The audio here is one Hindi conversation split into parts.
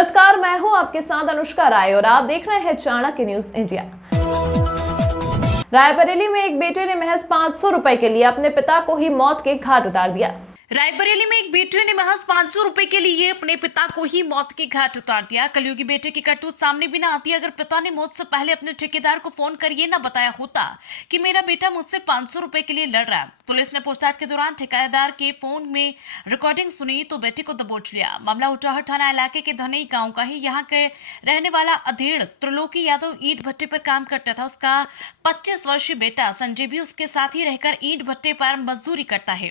नमस्कार, मैं हूं आपके साथ अनुष्का राय और आप देख रहे हैं चाणक्य न्यूज इंडिया। रायबरेली में एक बेटे ने महज 500 रुपए के लिए अपने पिता को ही मौत के घाट उतार दिया। रायबरेली में एक बेटे ने महज 500 रुपए के लिए अपने पिता को ही मौत के घाट उतार दिया। कलयुगी बेटे की करतूत सामने भी ना आती अगर पिता ने मौत से पहले अपने ठेकेदार को फोन कर ये ना बताया होता कि मेरा बेटा मुझसे 500 रुपए के लिए लड़ रहा है। पुलिस ने पूछताछ के दौरान ठेकेदार के फोन में रिकॉर्डिंग सुनी तो बेटे को दबोच लिया। मामला उटाहट थाना इलाके के धनई गाँव का ही। यहाँ के रहने वाला अधेड़ त्रिलोकी यादव ईंट भट्टे पर काम करता था। उसका 25 वर्षीय बेटा संजय भी उसके साथ ही रहकर ईंट भट्टे पर मजदूरी करता है।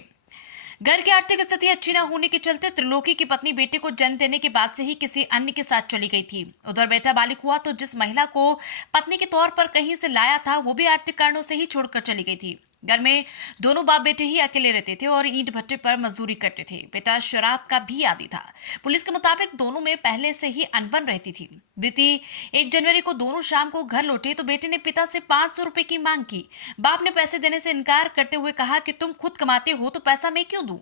घर की आर्थिक स्थिति अच्छी न होने के चलते त्रिलोकी की पत्नी बेटे को जन्म देने के बाद से ही किसी अन्य के साथ चली गई थी। उधर बेटा बालिग हुआ तो जिस महिला को पत्नी के तौर पर कहीं से लाया था वो भी आर्थिक कारणों से ही छोड़कर चली गई थी। घर में दोनों बाप बेटे ही अकेले रहते थे और ईंट भट्टे पर मजदूरी करते थे। बेटा शराब का भी आदी था। पुलिस के मुताबिक दोनों में पहले से ही अनबन रहती थी। बीती 1 जनवरी को दोनों शाम को घर लौटे तो बेटे ने पिता से 500 रुपए की मांग की। बाप ने पैसे देने से इनकार करते हुए कहा कि तुम खुद कमाते हो तो पैसा मैं क्यों दूं।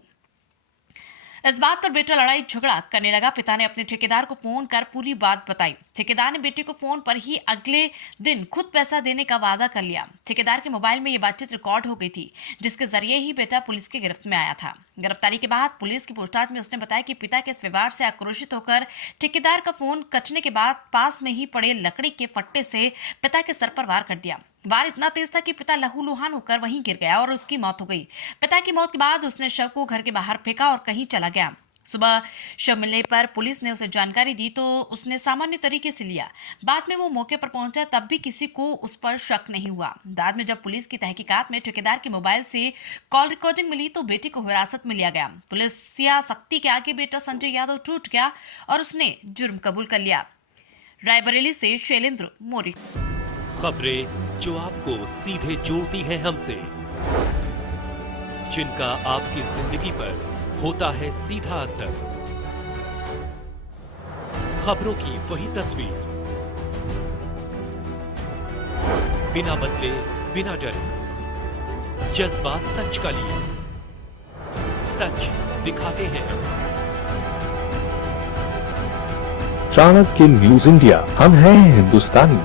इस बात पर बेटा लड़ाई झगड़ा करने लगा। पिता ने अपने ठेकेदार को फोन कर पूरी बात बताई। ठेकेदार ने बेटे को फोन पर ही अगले दिन खुद पैसा देने का वादा कर लिया। ठेकेदार के मोबाइल में ये बातचीत रिकॉर्ड हो गई थी जिसके जरिए ही बेटा पुलिस की गिरफ्त में आया था। गिरफ्तारी के बाद पुलिस की पूछताछ में उसने बताया कि पिता के इस व्यवहार से आक्रोशित होकर ठेकेदार का फोन कटने के बाद पास में ही पड़े लकड़ी के फट्टे से पिता के सर पर वार कर दिया। वार इतना तेज था कि पिता लहूलुहान होकर वहीं गिर गया और उसकी मौत हो गई। पिता की मौत के बाद उसने शव को घर के बाहर फेंका और कहीं चला गया। सुबह शव मिलने पर पुलिस ने उसे जानकारी दी तो उसने सामान्य तरीके से लिया। बाद में वो मौके पर पहुंचा तब भी किसी को उस पर शक नहीं हुआ। बाद में जब पुलिस की तहकीकात में ठेकेदार के मोबाइल से कॉल रिकॉर्डिंग मिली तो बेटे को हिरासत में लिया गया। पुलिसिया सख्ती के आगे बेटा संजय यादव टूट गया और उसने जुर्म कबूल कर लिया। रायबरेली से शैलेंद्र मौर्य। खबरें जो आपको सीधे जोड़ती हैं हमसे, जिनका आपकी जिंदगी पर होता है सीधा असर। खबरों की वही तस्वीर, बिना बदले बिना डरे, जज्बा सच का लिए, सच दिखाते हैं। चाणक्य न्यूज इंडिया, हम हैं हिंदुस्तानी।